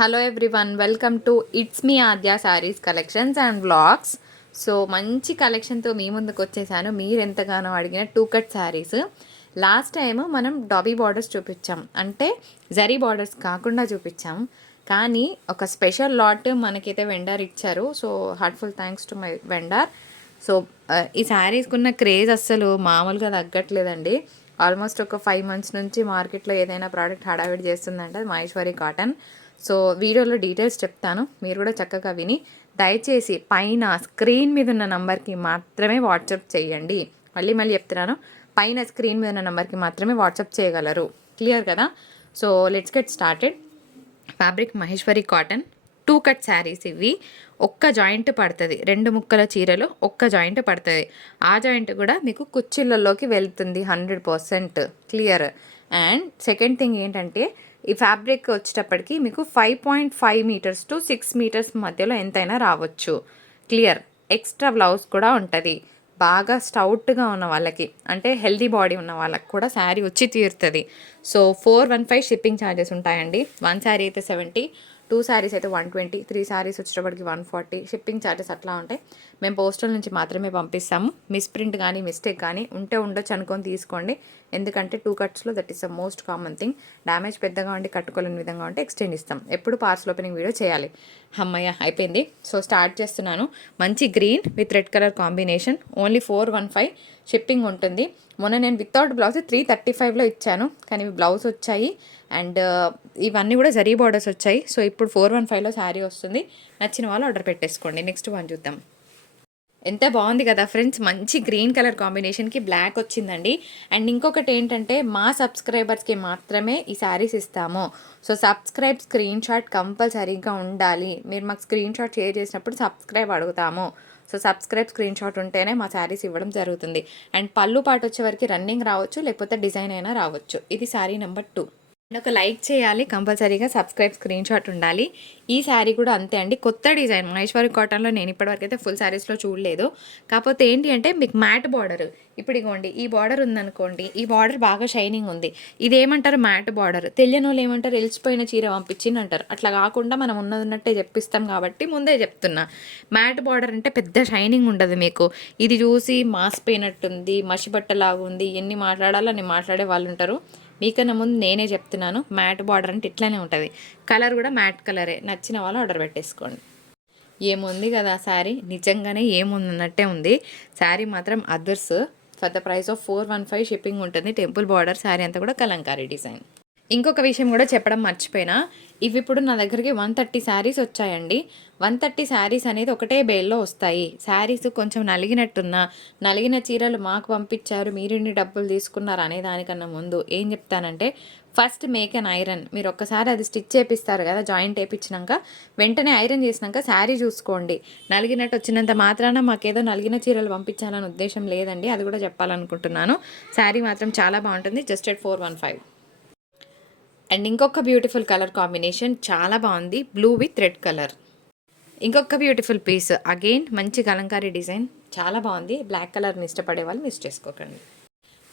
Hello everyone, welcome to it's me Aadya saris collections and vlogs. So మంచి కలెక్షన్తో మీ ముందుకు వచ్చేసాను. మీరు ఎంతగానో అడిగిన two cut saris. Last time మనం డాబీ బార్డర్స్ చూపించాం, అంటే జరీ బార్డర్స్ కాకుండా చూపించాం. కానీ ఒక స్పెషల్ లాట్ మనకైతే వెండర్ ఇచ్చారు. So heartful thanks to my vendor. So ఈ శారీస్కున్న క్రేజ్ అస్సలు మామూలుగా తగ్గట్లేదండి. ఆల్మోస్ట్ ఒక 5 months నుంచి మార్కెట్లో ఏదైనా ప్రోడక్ట్ హడావిడి చేస్తుందంటే అది మహేశ్వరి కాటన్. సో వీడియోలో డీటెయిల్స్ చెప్తాను, మీరు కూడా చక్కగా విని దయచేసి పైన స్క్రీన్ మీద ఉన్న నంబర్కి మాత్రమే వాట్సాప్ చేయండి. మళ్ళీ చెప్తున్నాను, పైన స్క్రీన్ మీద ఉన్న నెంబర్కి మాత్రమే వాట్సాప్ చేయగలరు. క్లియర్ కదా? So let's get started. Fabric Maheshwari cotton, two cut saris ఇవి. ఒక్క జాయింట్ పడుతుంది, 2 ముక్కల చీరలు ఒక్క జాయింట్ పడుతుంది. ఆ జాయింట్ కూడా మీకు కుచ్చిళ్ళలోకి వెళ్తుంది 100%. క్లియర్. అండ్ సెకండ్ థింగ్ ఏంటంటే, ఈ ఫ్యాబ్రిక్ వచ్చేటప్పటికి మీకు 5.5 meters to 6 meters మధ్యలో ఎంతైనా రావచ్చు. క్లియర్. ఎక్స్ట్రా బ్లౌజ్ కూడా ఉంటుంది. బాగా స్టౌట్గా ఉన్న వాళ్ళకి, అంటే హెల్దీ బాడీ ఉన్న వాళ్ళకి కూడా శారీ వచ్చి తీరుతుంది. సో 415 షిప్పింగ్ ఛార్జెస్ ఉంటాయండి. 1 శారీ అయితే 70, 2 శారీస్ అయితే 120, 3 శారీస్ వచ్చేటప్పటికి 140 షిప్పింగ్ ఛార్జెస్ అట్లా ఉంటాయి. మేము పోస్టల్ నుంచి మాత్రమే పంపిస్తాము. మిస్ప్రింట్ కానీ మిస్టేక్ కానీ ఉంటే ఉండొచ్చు అనుకొని తీసుకోండి. ఎందుకంటే 2 cutsలో that is the most common thing. Damage పెద్దగా ఉండి కట్టుకోలేని విధంగా ఉంటే ఎక్స్టెండ్ ఇస్తాం. ఎప్పుడు పార్సల్ ఓపెనింగ్ వీడియో చేయాలి. అమ్మయ్య అయిపోయింది. సో స్టార్ట్ చేస్తున్నాను. మంచి green with red colour combination. Only 415 shipping ఉంటుంది. మొన్న నేను వితౌట్ బ్లౌజ్ 335లో ఇచ్చాను, కానీ బ్లౌజ్ వచ్చాయి. అండ్ ఇవన్నీ కూడా జరీ బార్డర్స్ వచ్చాయి. సో ఇప్పుడు 415లో శారీ వస్తుంది. నచ్చిన వాళ్ళు ఆర్డర్ పెట్టేసుకోండి. నెక్స్ట్ వన్ చూద్దాం. ఎంత బాగుంది కదా ఫ్రెండ్స్, మంచి గ్రీన్ కలర్ కాంబినేషన్కి బ్లాక్ వచ్చిందండి. అండ్ ఇంకొకటి ఏంటంటే, మా సబ్స్క్రైబర్స్కి మాత్రమే ఈ శారీస్ ఇస్తాము. సో సబ్స్క్రైబ్ స్క్రీన్ షాట్ కంపల్సరీగా ఉండాలి. మీరు మాకు స్క్రీన్ షాట్ షేర్ చేసినప్పుడు సబ్స్క్రైబ్ అడుగుతాము. సో సబ్స్క్రైబ్ స్క్రీన్ షాట్ ఉంటేనే మా శారీస్ ఇవ్వడం జరుగుతుంది. అండ్ పళ్ళు పాటు వచ్చే వరకు రన్నింగ్ రావచ్చు, లేకపోతే డిజైన్ అయినా రావచ్చు. ఇది శారీ నెంబర్ 2. ఒక లైక్ చేయాలి కంపల్సరీగా, సబ్స్క్రైబ్ స్క్రీన్ షాట్ ఉండాలి. ఈ శారీ కూడా అంతే అండి, కొత్త డిజైన్ మహేశ్వరి కాటన్లో నేను ఇప్పటివరకు అయితే ఫుల్ శారీస్లో చూడలేదు. కాకపోతే ఏంటి అంటే, మీకు మ్యాట్ బార్డర్, ఇప్పుడు ఇగోండి ఈ బార్డర్ ఉందనుకోండి, ఈ బార్డర్ బాగా షైనింగ్ ఉంది. ఇదేమంటారు మ్యాట్ బార్డర్. తెలియని వాళ్ళు ఏమంటారు, వెలిసిపోయిన చీర పంపించింది అంటారు. అట్లా కాకుండా మనం ఉన్నట్టే చెప్పిస్తాం కాబట్టి ముందే చెప్తున్నా. మ్యాట్ బార్డర్ అంటే పెద్ద షైనింగ్ ఉండదు మీకు. ఇది చూసి మాసిపోయినట్టుంది, మసిబట్టలాగా ఉంది, ఎన్ని మాట్లాడాలో అన్ని మాట్లాడే వాళ్ళు ఉంటారు. మీకన్నా ముందు నేనే చెప్తున్నాను, మ్యాట్ బార్డర్ అంటే ఇట్లానే ఉంటుంది. కలర్ కూడా మ్యాట్ కలరే. నచ్చిన వాళ్ళు ఆర్డర్ పెట్టేసుకోండి. ఏముంది కదా శారీ, నిజంగానే ఏముందన్నట్టే ఉంది. శారీ మాత్రం others. For the price of 415 shipping ఉంటుంది. టెంపుల్ బార్డర్ శారీ అంతా కూడా కలంకారీ డిజైన్. ఇంకొక విషయం కూడా చెప్పడం మర్చిపోయినా, ఇవి ఇప్పుడు నా దగ్గరికి 130 శారీస్ వచ్చాయండి. 130 శారీస్ అనేది ఒకటే బేల్లో వస్తాయి. శారీస్ కొంచెం నలిగినట్టున్నా, నలిగిన చీరలు మాకు పంపించారు, మీరెన్ని డబ్బులు తీసుకున్నారు అనే దానికన్నా ముందు ఏం చెప్తానంటే, ఫస్ట్ మేక్ అన్ ఐరన్. మీరు ఒక్కసారి అది స్టిచ్ చేపిస్తారు కదా, జాయింట్ వేయించినాక వెంటనే ఐరన్ చేసినాక శారీ చూసుకోండి. నలిగినట్టు వచ్చినంత మాత్రాన మాకేదో నలిగిన చీరలు పంపించాలని ఉద్దేశం లేదండి, అది కూడా చెప్పాలనుకుంటున్నాను. శారీ మాత్రం చాలా బాగుంటుంది. Just at 415. అండ్ ఇంకొక బ్యూటిఫుల్ కలర్ కాంబినేషన్ చాలా బాగుంది, బ్లూ విత్ రెడ్ కలర్. ఇంకొక బ్యూటిఫుల్ పీస్, అగైన్ మంచి కలంకారీ డిజైన్, చాలా బాగుంది. బ్లాక్ కలర్ని ఇష్టపడే వాళ్ళు మిస్ చేసుకోకండి.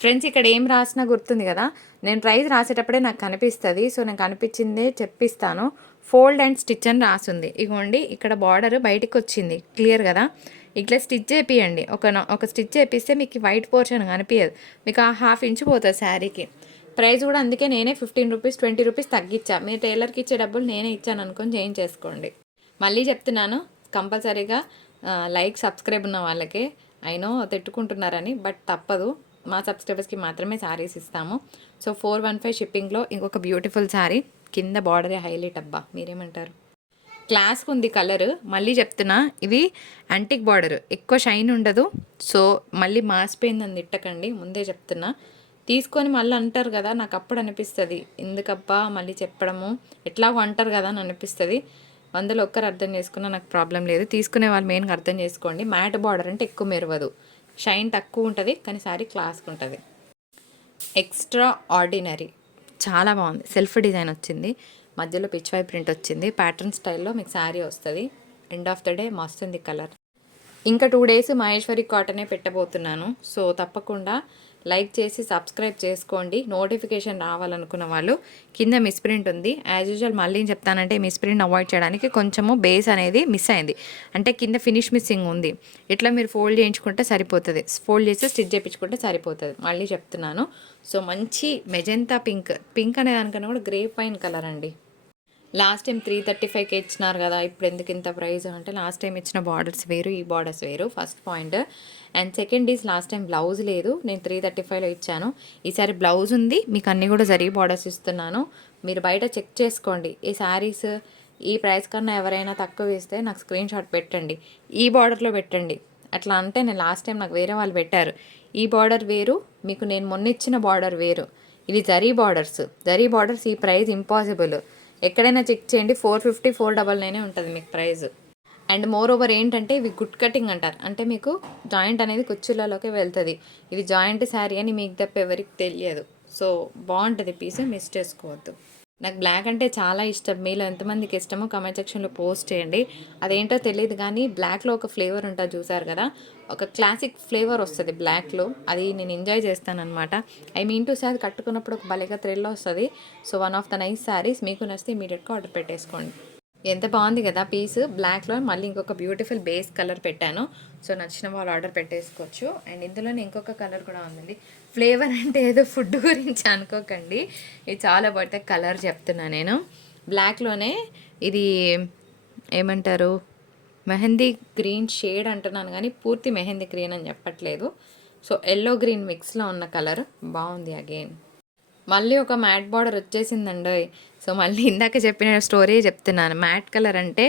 ఫ్రెండ్స్ ఇక్కడ ఏం రాసినా గుర్తుంది కదా, నేను ప్రైస్ రాసేటప్పుడే నాకు కనిపిస్తుంది. సో నేను కనిపించిందే చెప్పిస్తాను. ఫోల్డ్ అండ్ స్టిచ్ అని రాసింది. ఇగోండి ఇక్కడ బార్డర్ బయటికి వచ్చింది, క్లియర్ కదా. ఇట్లా స్టిచ్ చేపియండి. ఒక స్టిచ్ చేపిస్తే మీకు వైట్ పోర్షన్ కనిపించదు, మీకు ఆ 1/2 inch పోతుంది శారీకి. ప్రైస్ కూడా అందుకే నేనే 15 రూపీస్ 20 రూపీస్ తగ్గించా. మీరు టైలర్కి ఇచ్చే డబ్బులు నేనే ఇచ్చాను అనుకొని చేంజ్ చేసుకోండి. మళ్ళీ చెప్తున్నాను, కంపల్సరీగా లైక్ సబ్స్క్రైబ్ ఉన్న వాళ్ళకే. అయినో తిట్టుకుంటున్నారని, బట్ తప్పదు. మా సబ్స్క్రైబర్స్కి మాత్రమే శారీస్ ఇస్తాము. సో 415 షిప్పింగ్లో ఇంకొక బ్యూటిఫుల్ శారీ. కింద బార్డరే హైలైట్. అబ్బా మీరేమంటారు, క్లాస్కి ఉంది కలర్. మళ్ళీ చెప్తున్నా, ఇది యాంటిక్ బార్డర్, ఎక్కువ షైన్ ఉండదు. సో మళ్ళీ మాసిపోయిందని తిట్టకండి, ముందే చెప్తున్నా. తీసుకొని మళ్ళీ అంటారు కదా, నాకు అప్పుడు అనిపిస్తుంది ఎందుకబ్బా మళ్ళీ చెప్పడము, ఎట్లాగో అంటారు కదా అని అనిపిస్తుంది. 100లో ఒక్కరు అర్థం చేసుకున్నా నాకు ప్రాబ్లం లేదు. తీసుకునే వాళ్ళు మెయిన్గా అర్థం చేసుకోండి. మ్యాట్ బార్డర్ అంటే ఎక్కువ మెరవదు, షైన్ తక్కువ ఉంటుంది, కానీ శారీ క్లాస్కి ఉంటుంది. ఎక్స్ట్రా ఆర్డినరీ, చాలా బాగుంది. సెల్ఫ్ డిజైన్ వచ్చింది, మధ్యలో పిచ్వై ప్రింట్ వచ్చింది. ప్యాటర్న్ స్టైల్లో మీకు శారీ వస్తుంది. ఎండ్ ఆఫ్ ద డే మస్తుంది కలర్. ఇంకా 2 days మహేశ్వరి కాటనే పెట్టబోతున్నాను. సో తప్పకుండా లైక్ చేసి సబ్స్క్రైబ్ చేసుకోండి. నోటిఫికేషన్ రావాలనుకున్న వాళ్ళు కింద మిస్ప్రింట్ ఉంది. యాజ్ యూజువల్ మళ్ళీ చెప్తానంటే మిస్ప్రింట్ అవాయిడ్ చేయడానికి కొంచెము బేస్ అనేది మిస్ అయింది, అంటే కింద ఫినిష్ మిస్సింగ్ ఉంది. ఇట్లా మీరు ఫోల్డ్ చేయించుకుంటే సరిపోతుంది, ఫోల్డ్ చేసి స్టిచ్ చేయించుకుంటే సరిపోతుంది. మళ్ళీ చెప్తున్నాను. సో మంచి మెజెంతా పింక్ అనే దానికన్నా కూడా గ్రేప్ వైన్ కలర్ అండి. లాస్ట్ టైం 335కి ఇచ్చినారు కదా, ఇప్పుడు ఎందుకు ఇంత ప్రైస్ అంటే లాస్ట్ టైం ఇచ్చిన బార్డర్స్ వేరు, ఈ బార్డర్స్ వేరు, first point. And second is lost time blouse లేదు, నేను 335లో ఇచ్చాను. ఈసారి బ్లౌజ్ ఉంది, మీకు అన్నీ కూడా జరిగి బార్డర్స్ ఇస్తున్నాను. మీరు బయట చెక్ చేసుకోండి. ఈ శారీస్ ఈ ప్రైస్ కన్నా ఎవరైనా తక్కువ ఇస్తే నాకు స్క్రీన్ షాట్ పెట్టండి, ఈ బార్డర్లో పెట్టండి. అట్లా అంటే నేను లాస్ట్ టైం నాకు వేరే వాళ్ళు పెట్టారు. ఈ బార్డర్ వేరు, మీకు నేను మొన్న ఇచ్చిన బార్డర్ వేరు. ఇది జరీ బార్డర్స్ ఈ ప్రైస్ ఇంపాసిబుల్. ఎక్కడైనా చెక్ చేయండి, 450 499 ఉంటుంది మీకు ప్రైస్. అండ్ మోర్ ఓవర్ ఏంటంటే ఇవి గుడ్ కటింగ్ అంటారు, అంటే మీకు జాయింట్ అనేది కుర్చీలలోకి వెళ్తుంది. ఇది జాయింట్ శారీ అని మీకు తప్ప ఎవరికి తెలియదు. సో బాగుంటుంది పీస్, మిస్ చేసుకోవద్దు. నాకు బ్లాక్ అంటే చాలా ఇష్టం. మీలో ఎంతమందికి ఇష్టమో కామెంట్ సెక్షన్లో పోస్ట్ చేయండి. అదేంటో తెలియదు కానీ బ్లాక్లో ఒక ఫ్లేవర్ ఉంటుంది చూసారు కదా, ఒక క్లాసిక్ ఫ్లేవర్ వస్తుంది బ్లాక్లో, అది నేను ఎంజాయ్ చేస్తానన్నమాట. ఐ మీన్ టు సే అది కట్టుకున్నప్పుడు ఒక భలేగా థ్రిల్ వస్తుంది. So one of the nice saris, మీకు నచ్చితే ఇమీడియట్గా ఆర్డర్ పెట్టేసుకోండి. ఎంత బాగుంది కదా పీస్, బ్లాక్లో మళ్ళీ ఇంకొక బ్యూటిఫుల్ బేస్ కలర్ పెట్టాను. సో నచ్చిన వాళ్ళు ఆర్డర్ పెట్టేసుకోవచ్చు. అండ్ ఇందులోనే ఇంకొక కలర్ కూడా ఉందండి. ఫ్లేవర్ అంటే ఏదో ఫుడ్ గురించి అనుకోకండి, ఇది చాలా పడితే కలర్ చెప్తున్నా నేను. బ్లాక్లోనే ఇది ఏమంటారు, మెహందీ గ్రీన్ షేడ్ అంటున్నాను కానీ పూర్తి మెహందీ గ్రీన్ అని చెప్పట్లేదు. సో ఎల్లో గ్రీన్ మిక్స్లో ఉన్న కలర్ బాగుంది. అగైన్ మళ్ళీ ఒక మ్యాట్ బార్డర్ వచ్చేసిందండి. సో మళ్ళీ ఇందాక చెప్పిన స్టోరీ చెప్తున్నాను. మ్యాట్ కలర్ అంటే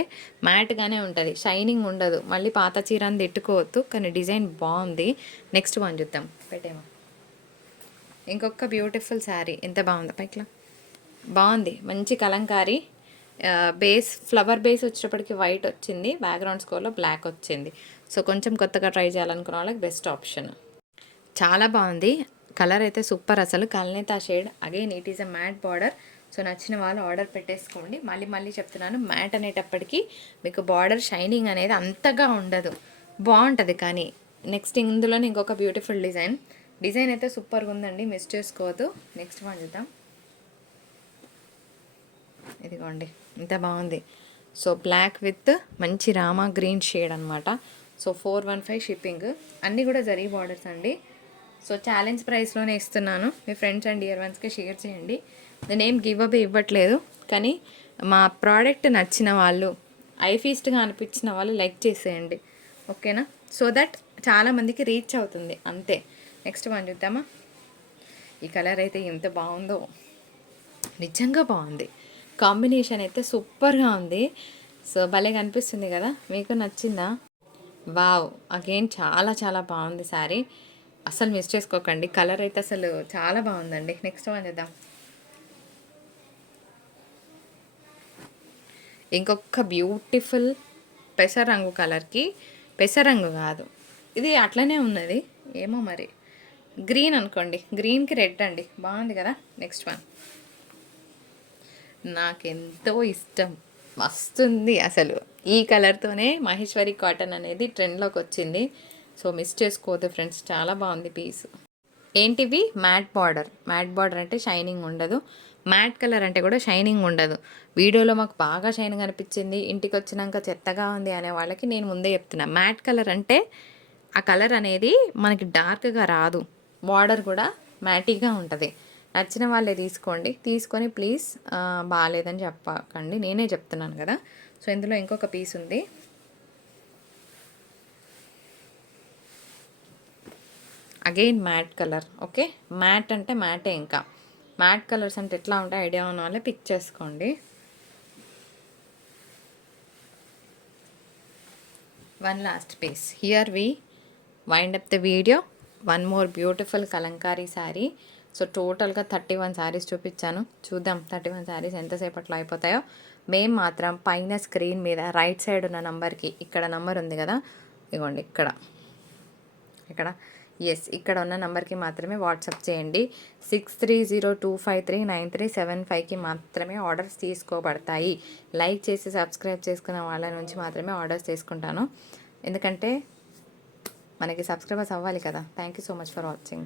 మ్యాట్గానే ఉంటుంది, షైనింగ్ ఉండదు. మళ్ళీ పాత చీర అని తిట్టుకోవద్దు, కానీ డిజైన్ బాగుంది. నెక్స్ట్ వన్ చూద్దాం, పెట్టేమో. ఇంకొక బ్యూటిఫుల్ శారీ, ఎంత బాగుందో పైకి బాగుంది. మంచి కలంకారీ బేస్, ఫ్లవర్ బేస్ వచ్చేటప్పటికి వైట్ వచ్చింది, బ్యాక్గ్రౌండ్ స్కోర్లో బ్లాక్ వచ్చింది. సో కొంచెం కొత్తగా ట్రై చేయాలనుకున్న వాళ్ళకి బెస్ట్ ఆప్షన్. చాలా బాగుంది, కలర్ అయితే సూపర్ అసలు. కల్నేతా shade, again it is a matte border. So నచ్చిన వాళ్ళు ఆర్డర్ పెట్టేసుకోండి. మళ్ళీ చెప్తున్నాను, మ్యాట్ అనేటప్పటికీ మీకు బార్డర్ షైనింగ్ అనేది అంతగా ఉండదు, బాగుంటుంది. కానీ నెక్స్ట్ ఇందులోనే ఇంకొక బ్యూటిఫుల్ డిజైన్ అయితే సూపర్గా ఉందండి, మిస్ చేసుకోవద్దు. నెక్స్ట్ వన్ చూద్దాం. ఇదిగోండి ఇంత బాగుంది. సో బ్లాక్ విత్ మంచి రామా గ్రీన్ షేడ్ అనమాట. సో 415 షిప్పింగ్, అన్నీ కూడా జరీ బార్డర్స్ అండి. సో ఛాలెంజ్ ప్రైస్లోనే ఇస్తున్నాను. మీ ఫ్రెండ్స్ అండ్ డియర్ వన్స్కి షేర్ చేయండి. నేనేం గివ్ అవే ఇవ్వట్లేదు, కానీ మా ప్రోడక్ట్ నచ్చిన వాళ్ళు, ఐఫీస్ట్గా అనిపించిన వాళ్ళు లైక్ చేసేయండి, ఓకేనా? సో దట్ చాలామందికి రీచ్ అవుతుంది, అంతే. నెక్స్ట్ వన్ చూద్దామా. ఈ కలర్ అయితే ఎంత బాగుందో, నిజంగా బాగుంది. కాంబినేషన్ అయితే సూపర్గా ఉంది. సో భలే కనిపిస్తుంది కదా, మీకు నచ్చిందా? వావ్, అగైన్ చాలా బాగుంది శారీ, అసలు మిస్ చేసుకోకండి. కలర్ అయితే అసలు చాలా బాగుందండి. నెక్స్ట్ వన్ చేద్దాం. ఇంకొక బ్యూటిఫుల్ పెసరంగు కలర్కి, పెసరంగు కాదు ఇది, అట్లనే ఉన్నది ఏమో మరి, గ్రీన్ అనుకోండి, గ్రీన్కి రెడ్ అండి, బాగుంది కదా. నెక్స్ట్ వన్ నాకెంతో ఇష్టం, మస్తుంది అసలు. ఈ కలర్తోనే మహేశ్వరి కాటన్ అనేది ట్రెండ్లోకి వచ్చింది. సో మిస్ చేసుకోవద్దు ఫ్రెండ్స్, చాలా బాగుంది పీస్. ఏంటివి, మ్యాట్ బార్డర్ అంటే షైనింగ్ ఉండదు, మ్యాట్ కలర్ అంటే కూడా షైనింగ్ ఉండదు. వీడియోలో మాకు బాగా షైనింగ్ అనిపించింది, ఇంటికి వచ్చినాక చెత్తగా ఉంది అనే వాళ్ళకి నేను ముందే చెప్తున్నా, మ్యాట్ కలర్ అంటే ఆ కలర్ అనేది మనకి డార్క్గా రాదు, బార్డర్ కూడా మ్యాటీగా ఉంటుంది. నచ్చిన వాళ్ళే తీసుకోండి, తీసుకొని ప్లీజ్ బాగాలేదని చెప్పకండి, నేనే చెప్తున్నాను కదా. సో ఇందులో ఇంకొక పీస్ ఉంది. Again matte colour, okay. Matte అంటే మ్యాటే, ఇంకా మ్యాట్ కలర్స్ అంటే ఎట్లా ఉంటాయి ఐడియా ఉన్న వాళ్ళే పిక్ చేసుకోండి. One last piece, here we wind up the video. One more beautiful Kalamkari sari. So టోటల్గా 31 శారీస్ చూపించాను, చూద్దాం 31 శారీస్ ఎంతసేపట్లో అయిపోతాయో. మేము మాత్రం పైన స్క్రీన్ మీద రైట్ సైడ్ ఉన్న నంబర్కి, ఇక్కడ నంబర్ ఉంది కదా, ఇవ్వండి ఇక్కడ ఎస్, ఇక్కడ ఉన్న నెంబర్కి మాత్రమే వాట్సాప్ చేయండి. 6302539375కి మాత్రమే ఆర్డర్స్ తీసుకోబడతాయి. లైక్ చేసి సబ్స్క్రైబ్ చేసుకున్న వాళ్ళ నుంచి మాత్రమే ఆర్డర్స్ తీసుకుంటాను, ఎందుకంటే మనకి సబ్స్క్రైబర్స్ అవ్వాలి కదా. Thank you so much for watching.